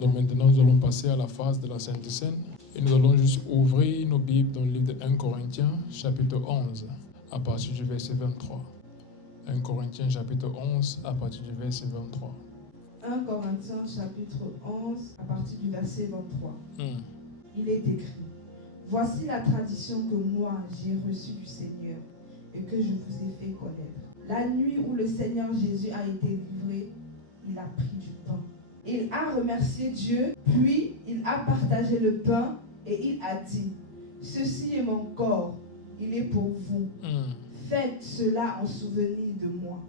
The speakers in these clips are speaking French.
Donc maintenant, nous allons passer à la phase de la Sainte Seine. Et nous allons juste ouvrir nos Bibles dans le livre de 1 Corinthiens, chapitre 11, à partir du verset 23. 1 Corinthiens, chapitre 11, à partir du verset 23. 1 Corinthiens, chapitre 11, à partir du verset 23. Il est écrit: Voici la tradition que moi j'ai reçue du Seigneur et que je vous ai fait connaître. La nuit où le Seigneur Jésus a été livré, il a pris du pain. Il a remercié Dieu, puis il a partagé le pain et il a dit: Ceci est mon corps, il est pour vous. Faites cela en souvenir de moi.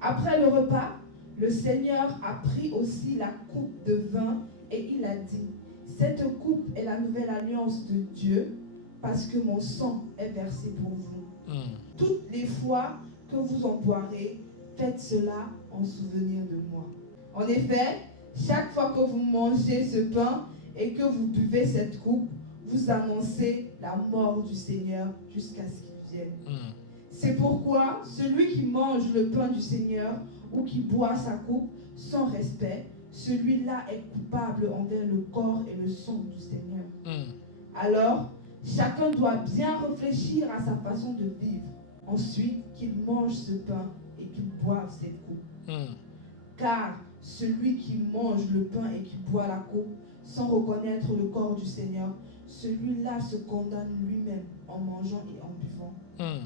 Après le repas, le Seigneur a pris aussi la coupe de vin et il a dit: Cette coupe est la nouvelle alliance de Dieu, parce que mon sang est versé pour vous. Toutes les fois que vous en boirez, faites cela en souvenir de moi. En effet, chaque fois que vous mangez ce pain et que vous buvez cette coupe, vous annoncez la mort du Seigneur jusqu'à ce qu'il vienne. C'est pourquoi celui qui mange le pain du Seigneur ou qui boit sa coupe sans respect, celui-là est coupable envers le corps et le sang du Seigneur. Alors, chacun doit bien réfléchir à sa façon de vivre, ensuite qu'il mange ce pain et qu'il boive cette coupe. Car celui qui mange le pain et qui boit la coupe sans reconnaître le corps du Seigneur, celui-là se condamne lui-même en mangeant et en buvant.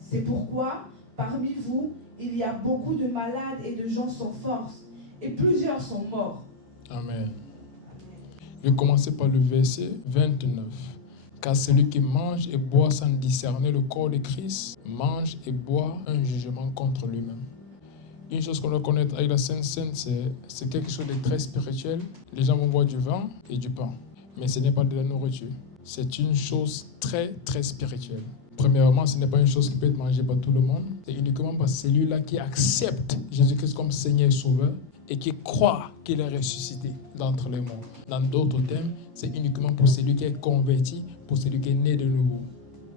C'est pourquoi, parmi vous, il y a beaucoup de malades et de gens sans force, et plusieurs sont morts. Amen. Je vais commencer par le verset 29. Car celui qui mange et boit sans discerner le corps de Christ, mange et boit un jugement contre lui-même. Une chose qu'on doit connaître avec la Sainte Seine, c'est quelque chose de très spirituel. Les gens vont boire du vin et du pain, mais ce n'est pas de la nourriture. C'est une chose très, très spirituelle. Premièrement, ce n'est pas une chose qui peut être mangée par tout le monde. C'est uniquement par celui-là qui accepte Jésus-Christ comme Seigneur et Sauveur et qui croit qu'il est ressuscité d'entre les morts. Dans d'autres termes, c'est uniquement pour celui qui est converti, pour celui qui est né de nouveau.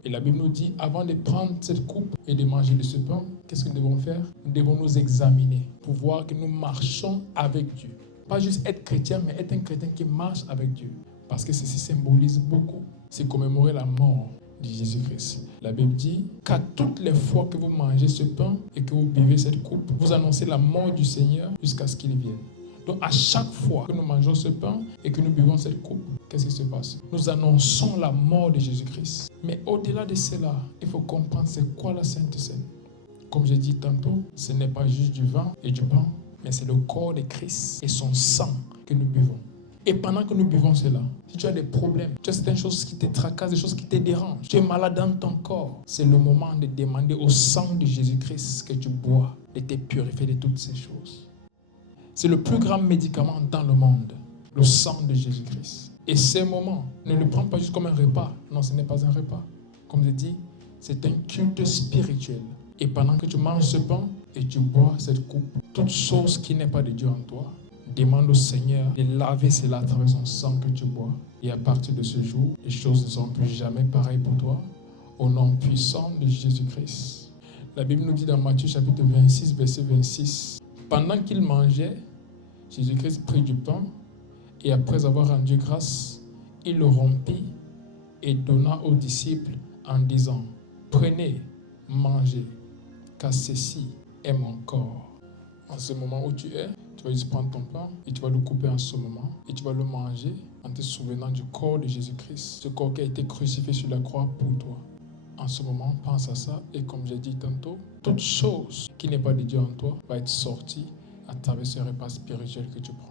Et la Bible nous dit, avant de prendre cette coupe et de manger de ce pain, qu'est-ce que nous devons faire? Nous devons nous examiner pour voir que nous marchons avec Dieu. Pas juste être chrétien, mais être un chrétien qui marche avec Dieu. Parce que ceci symbolise beaucoup. C'est commémorer la mort de Jésus-Christ. La Bible dit qu'à toutes les fois que vous mangez ce pain et que vous buvez cette coupe, vous annoncez la mort du Seigneur jusqu'à ce qu'il vienne. Donc à chaque fois que nous mangeons ce pain et que nous buvons cette coupe, qu'est-ce qui se passe? Nous annonçons la mort de Jésus-Christ. Mais au-delà de cela, il faut comprendre c'est quoi la Sainte Seine. Comme j'ai dit tantôt, ce n'est pas juste du vin et du pain, mais c'est le corps de Christ et son sang que nous buvons. Et pendant que nous buvons cela, si tu as des problèmes, tu as certaines choses qui te tracassent, des choses qui te dérangent, tu es malade dans ton corps, c'est le moment de demander au sang de Jésus-Christ que tu bois, de te purifier de toutes ces choses. C'est le plus grand médicament dans le monde, le sang de Jésus-Christ. Et ces moments, ne le prends pas juste comme un repas. Non, ce n'est pas un repas. Comme je dis, c'est un culte spirituel. Et pendant que tu manges ce pain et tu bois cette coupe, toute chose qui n'est pas de Dieu en toi, demande au Seigneur de laver cela à travers son sang que tu bois. Et à partir de ce jour, les choses ne seront plus jamais pareilles pour toi. Au nom puissant de Jésus-Christ. La Bible nous dit dans Matthieu chapitre 26, verset 26, pendant qu'il mangeait, Jésus-Christ prit du pain et après avoir rendu grâce, il le rompit et donna aux disciples en disant: Prenez, mangez, car ceci est mon corps. En ce moment où tu es, tu vas juste prendre ton pain et tu vas le couper en ce moment et tu vas le manger en te souvenant du corps de Jésus-Christ, ce corps qui a été crucifié sur la croix pour toi. En ce moment, pense à ça et comme j'ai dit tantôt, toute chose qui n'est pas de Dieu en toi va être sortie à travers ce repas spirituel que tu prends.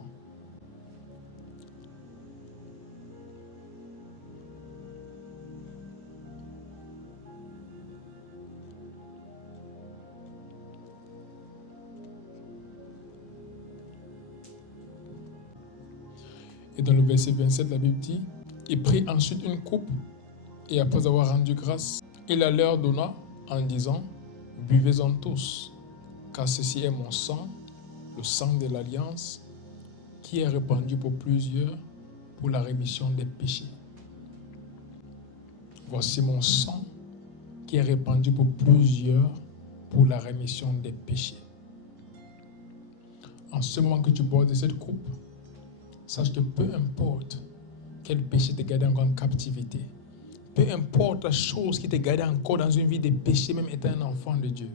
Et dans le verset 27, la Bible dit, il prit ensuite une coupe et après avoir rendu grâce, il la leur donna en disant, buvez-en tous, car ceci est mon sang, le sang de l'alliance, qui est répandu pour plusieurs pour la rémission des péchés. Voici mon sang qui est répandu pour plusieurs pour la rémission des péchés. En ce moment que tu bois de cette coupe, sache que peu importe quel péché te garde encore en captivité, peu importe la chose qui te garde encore dans une vie de péché, même étant un enfant de Dieu,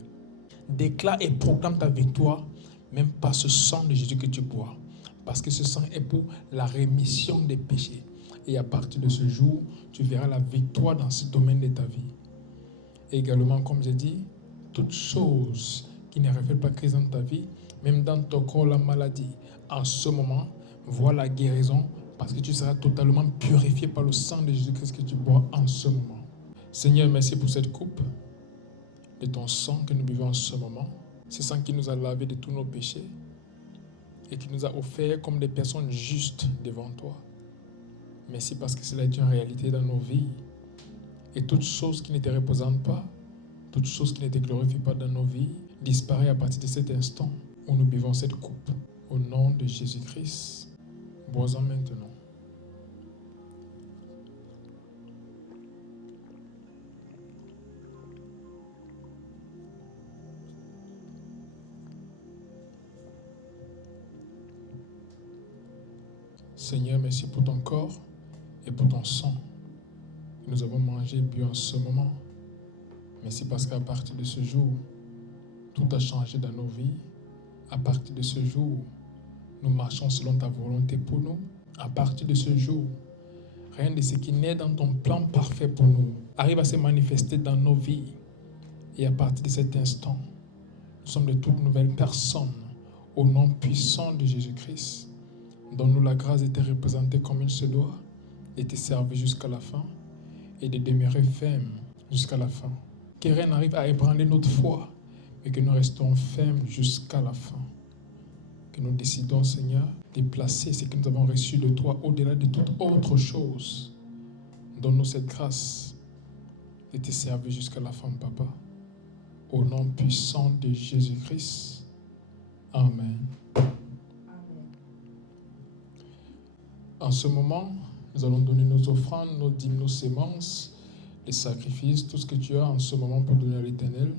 déclare et proclame ta victoire, même par ce sang de Jésus que tu bois. Parce que ce sang est pour la rémission des péchés. Et à partir de ce jour, tu verras la victoire dans ce domaine de ta vie. Et également, comme j'ai dit, toute chose qui ne reflète pas Christ dans ta vie, même dans ton corps, la maladie, en ce moment, vois la guérison parce que tu seras totalement purifié par le sang de Jésus-Christ que tu bois en ce moment. Seigneur, merci pour cette coupe de ton sang que nous buvons en ce moment. Ce sang qui nous a lavé de tous nos péchés et qui nous a offert comme des personnes justes devant toi. Merci parce que cela est une réalité dans nos vies. Et toute chose qui ne te représente pas, toute chose qui ne te glorifie pas dans nos vies, disparaît à partir de cet instant où nous buvons cette coupe. Au nom de Jésus-Christ, bois-en maintenant. Seigneur, merci pour ton corps et pour ton sang que nous avons mangé et bu en ce moment. Merci parce qu'à partir de ce jour, tout a changé dans nos vies. À partir de ce jour, nous marchons selon ta volonté pour nous. À partir de ce jour, rien de ce qui naît dans ton plan parfait pour nous arrive à se manifester dans nos vies. Et à partir de cet instant, nous sommes de toutes nouvelles personnes au nom puissant de Jésus-Christ. Donne-nous la grâce de te représenter comme il se doit, de te servir jusqu'à la fin et de demeurer ferme jusqu'à la fin. Que rien n'arrive à ébranler notre foi, mais que nous restons fermes jusqu'à la fin. Que nous décidons, Seigneur, de placer ce que nous avons reçu de toi au-delà de toute autre chose. Donne-nous cette grâce de te servir jusqu'à la fin, Papa. Au nom puissant de Jésus-Christ. Amen. En ce moment, nous allons donner nos offrandes, nos dîmes, nos sémences, les sacrifices, tout ce que tu as en ce moment pour donner à l'Éternel.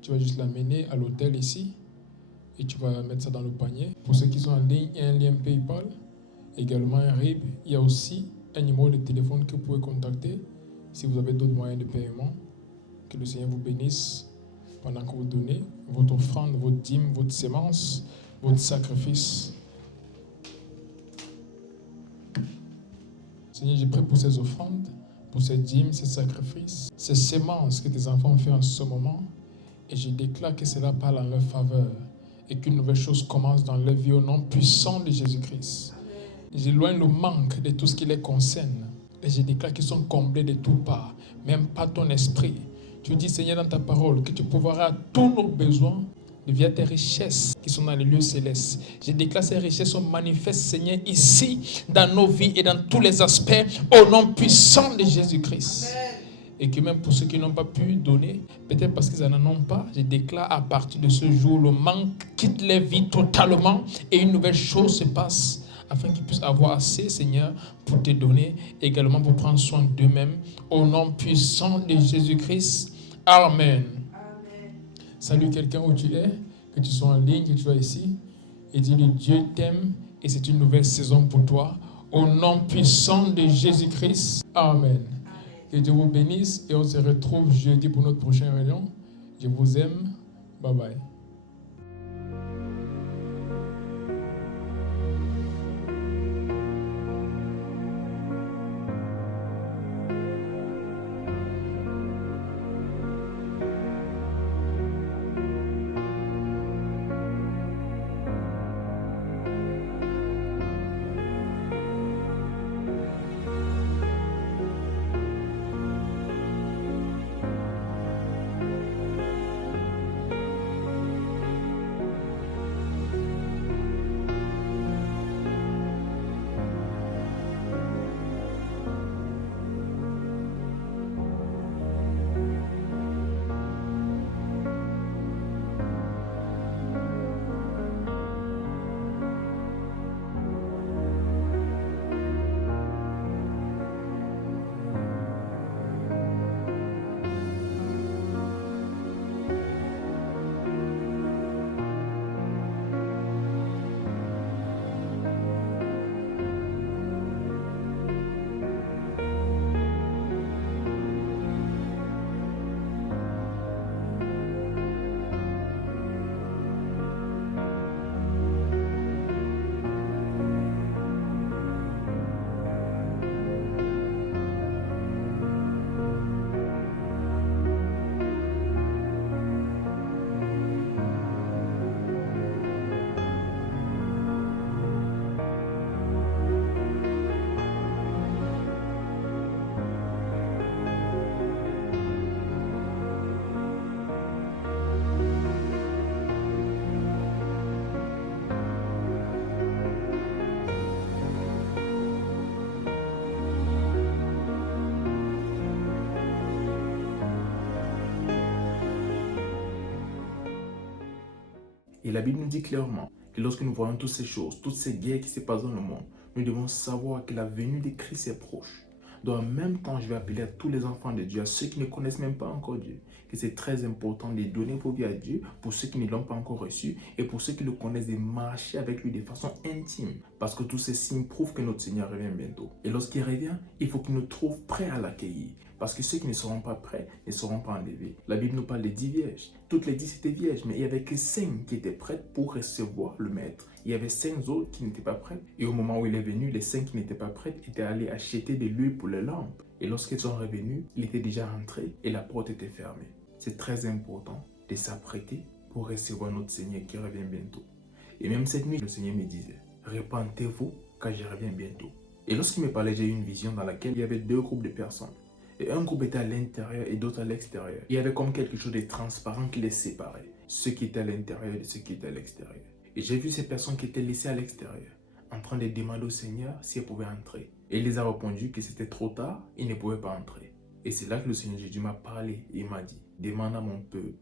Tu vas juste l'amener à l'autel ici et tu vas mettre ça dans le panier. Pour ceux qui sont en ligne, il y a un lien PayPal, également un RIB. Il y a aussi un numéro de téléphone que vous pouvez contacter si vous avez d'autres moyens de paiement. Que le Seigneur vous bénisse pendant que vous donnez votre offrande, votre dîme, votre sémence, votre sacrifice. Seigneur, je prie pour ces offrandes, pour ces dîmes, ces sacrifices, ces sémences que tes enfants ont fait en ce moment. Et je déclare que cela parle en leur faveur et qu'une nouvelle chose commence dans leur vie au nom puissant de Jésus-Christ. J'éloigne le manque de tout ce qui les concerne. Et je déclare qu'ils sont comblés de toutes parts, même par ton esprit. Tu dis, Seigneur, dans ta parole, que tu pourvoiras tous nos besoins via tes richesses qui sont dans les lieux célestes. Je déclare ces richesses sont manifestes, Seigneur, ici, dans nos vies et dans tous les aspects, au nom puissant de Jésus-Christ. Amen. Et que même pour ceux qui n'ont pas pu donner, peut-être parce qu'ils n'en ont pas, je déclare à partir de ce jour, le manque quitte les vies totalement et une nouvelle chose se passe afin qu'ils puissent avoir assez, Seigneur, pour te donner, également pour prendre soin d'eux-mêmes, au nom puissant de Jésus-Christ. Amen. Salut quelqu'un où tu es, que tu sois en ligne, que tu sois ici, et dis-lui Dieu t'aime et c'est une nouvelle saison pour toi. Au nom puissant de Jésus-Christ. Amen. Que Dieu vous bénisse et on se retrouve jeudi pour notre prochaine réunion. Je vous aime. Bye bye. Et la Bible nous dit clairement que lorsque nous voyons toutes ces choses, toutes ces guerres qui se passent dans le monde, nous devons savoir que la venue de Christ est proche. Donc en même temps, je vais appeler à tous les enfants de Dieu, à ceux qui ne connaissent même pas encore Dieu, que c'est très important de donner vos vies à Dieu pour ceux qui ne l'ont pas encore reçu et pour ceux qui le connaissent, de marcher avec lui de façon intime. Parce que tous ces signes prouvent que notre Seigneur revient bientôt. Et lorsqu'il revient, il faut qu'il nous trouve prêts à l'accueillir. Parce que ceux qui ne seront pas prêts ne seront pas enlevés. La Bible nous parle de 10 vierges. Toutes les 10 étaient vierges, mais il n'y avait que 5 qui étaient prêtes pour recevoir le maître. Il y avait 5 autres qui n'étaient pas prêtes. Et au moment où il est venu, les 5 qui n'étaient pas prêtes étaient allés acheter de l'huile pour les lampes. Et lorsqu'ils sont revenus, il était déjà rentré et la porte était fermée. C'est très important de s'apprêter pour recevoir notre Seigneur qui revient bientôt. Et même cette nuit, le Seigneur me disait, repentez-vous car je reviens bientôt. Et lorsqu'il me parlait, j'ai eu une vision dans laquelle il y avait 2 groupes de personnes. Et un groupe était à l'intérieur et d'autres à l'extérieur. Il y avait comme quelque chose de transparent qui les séparait. Ceux qui étaient à l'intérieur et ceux qui étaient à l'extérieur. Et j'ai vu ces personnes qui étaient laissées à l'extérieur, en train de demander au Seigneur si elles pouvaient entrer. Et il les a répondu que c'était trop tard, ils ne pouvaient pas entrer. Et c'est là que le Seigneur Jésus m'a parlé et m'a dit, demande à mon peuple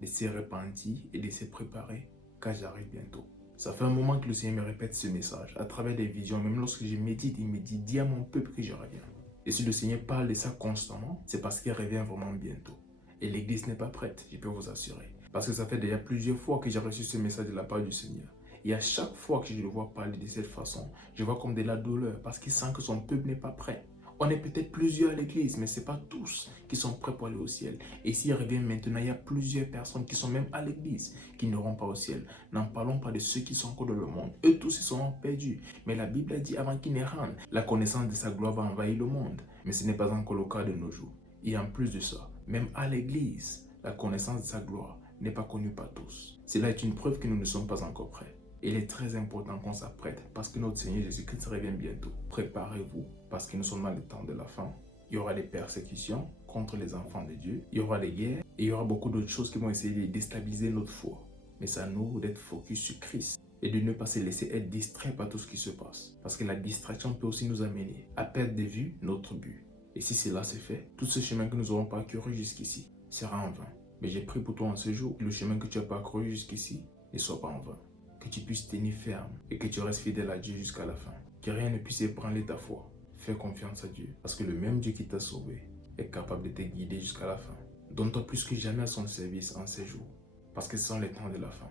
de se repentir et de se préparer, car j'arrive bientôt. Ça fait un moment que le Seigneur me répète ce message, à travers des visions, même lorsque je médite, il me dit, dis à mon peuple que je reviens. Et si le Seigneur parle de ça constamment, c'est parce qu'il revient vraiment bientôt. Et l'église n'est pas prête, je peux vous assurer. Parce que ça fait déjà plusieurs fois que j'ai reçu ce message de la part du Seigneur. Et à chaque fois que je le vois parler de cette façon, je vois comme de la douleur parce qu'il sent que son peuple n'est pas prêt. On est peut-être plusieurs à l'église, mais ce n'est pas tous qui sont prêts pour aller au ciel. Et s'il revient maintenant, il y a plusieurs personnes qui sont même à l'église qui n'iront pas au ciel. N'en parlons pas de ceux qui sont encore dans le monde. Eux tous, ils seront perdus. Mais la Bible a dit avant qu'ils ne rentrent, la connaissance de sa gloire va envahir le monde. Mais ce n'est pas encore le cas de nos jours. Et en plus de ça, même à l'église, la connaissance de sa gloire n'est pas connue par tous. Cela est une preuve que nous ne sommes pas encore prêts. Il est très important qu'on s'apprête parce que notre Seigneur Jésus-Christ revient bientôt. Préparez-vous parce que nous sommes dans le temps de la fin. Il y aura des persécutions contre les enfants de Dieu. Il y aura des guerres et il y aura beaucoup d'autres choses qui vont essayer de déstabiliser notre foi. Mais c'est à nous d'être focus sur Christ et de ne pas se laisser être distrait par tout ce qui se passe. Parce que la distraction peut aussi nous amener à perdre de vue notre but. Et si cela se fait, tout ce chemin que nous aurons parcouru jusqu'ici sera en vain. Mais j'ai prié pour toi en ce jour que le chemin que tu as parcouru jusqu'ici ne soit pas en vain. Que tu puisses tenir ferme et que tu restes fidèle à Dieu jusqu'à la fin. Que rien ne puisse ébranler ta foi. Fais confiance à Dieu parce que le même Dieu qui t'a sauvé est capable de te guider jusqu'à la fin. Donne-toi plus que jamais à son service en ces jours parce que ce sont les temps de la fin.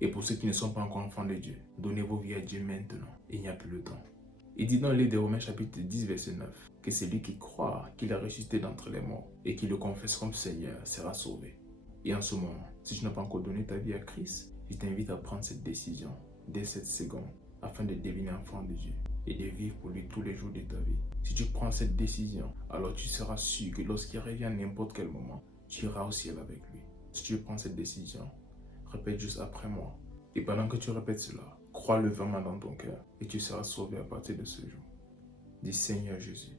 Et pour ceux qui ne sont pas encore enfants de Dieu, donnez vos vies à Dieu maintenant. Il n'y a plus le temps. Il dit dans le livre de Romains chapitre 10 verset 9 que celui qui croit qu'il a ressuscité d'entre les morts et qui le confesse comme Seigneur sera sauvé. Et en ce moment, si tu n'as pas encore donné ta vie à Christ, je t'invite à prendre cette décision dès cette seconde afin de devenir enfant de Dieu et de vivre pour lui tous les jours de ta vie. Si tu prends cette décision, alors tu seras sûr que lorsqu'il revient à n'importe quel moment, tu iras au ciel avec lui. Si tu prends cette décision, répète juste après moi. Et pendant que tu répètes cela, crois-le vraiment dans ton cœur et tu seras sauvé à partir de ce jour. Dis Seigneur Jésus,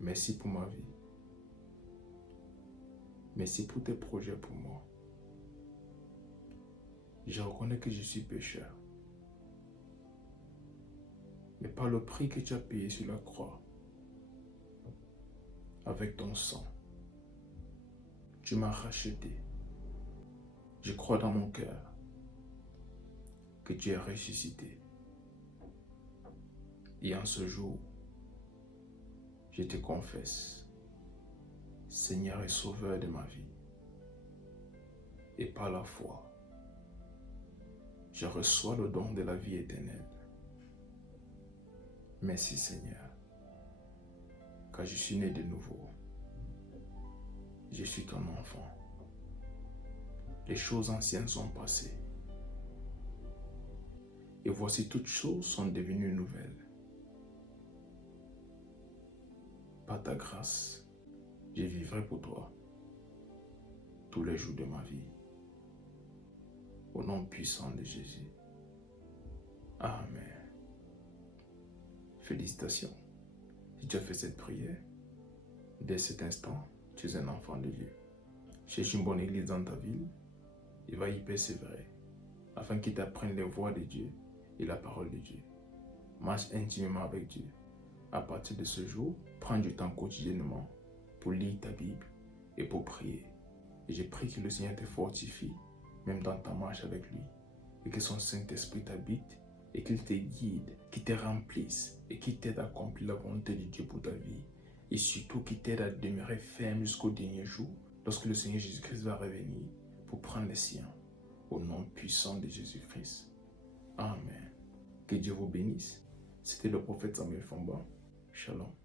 merci pour ma vie. Merci pour tes projets pour moi. Je reconnais que je suis pécheur. Mais par le prix que tu as payé sur la croix, avec ton sang, tu m'as racheté. Je crois dans mon cœur que tu es ressuscité. Et en ce jour, je te confesse, Seigneur et Sauveur de ma vie. Et par la foi, je reçois le don de la vie éternelle. Merci Seigneur, car je suis né de nouveau. Je suis ton enfant. Les choses anciennes sont passées. Et voici toutes choses sont devenues nouvelles. Par ta grâce, je vivrai pour toi tous les jours de ma vie. Au nom puissant de Jésus. Amen. Félicitations. Si tu as fait cette prière, dès cet instant, tu es un enfant de Dieu. Cherche une bonne église dans ta ville et va y persévérer afin qu'il t'apprenne les voies de Dieu et la parole de Dieu. Marche intimement avec Dieu. À partir de ce jour, prends du temps quotidiennement pour lire ta Bible et pour prier. Et je prie que le Seigneur te fortifie, même dans ta marche avec lui. Et que son Saint-Esprit t'habite et qu'il te guide, qu'il te remplisse et qu'il t'aide à accomplir la volonté de Dieu pour ta vie. Et surtout qu'il t'aide à demeurer ferme jusqu'au dernier jour, lorsque le Seigneur Jésus-Christ va revenir pour prendre les siens. Au nom puissant de Jésus-Christ. Amen. Que Dieu vous bénisse. C'était le prophète Samuel Famba. Shalom.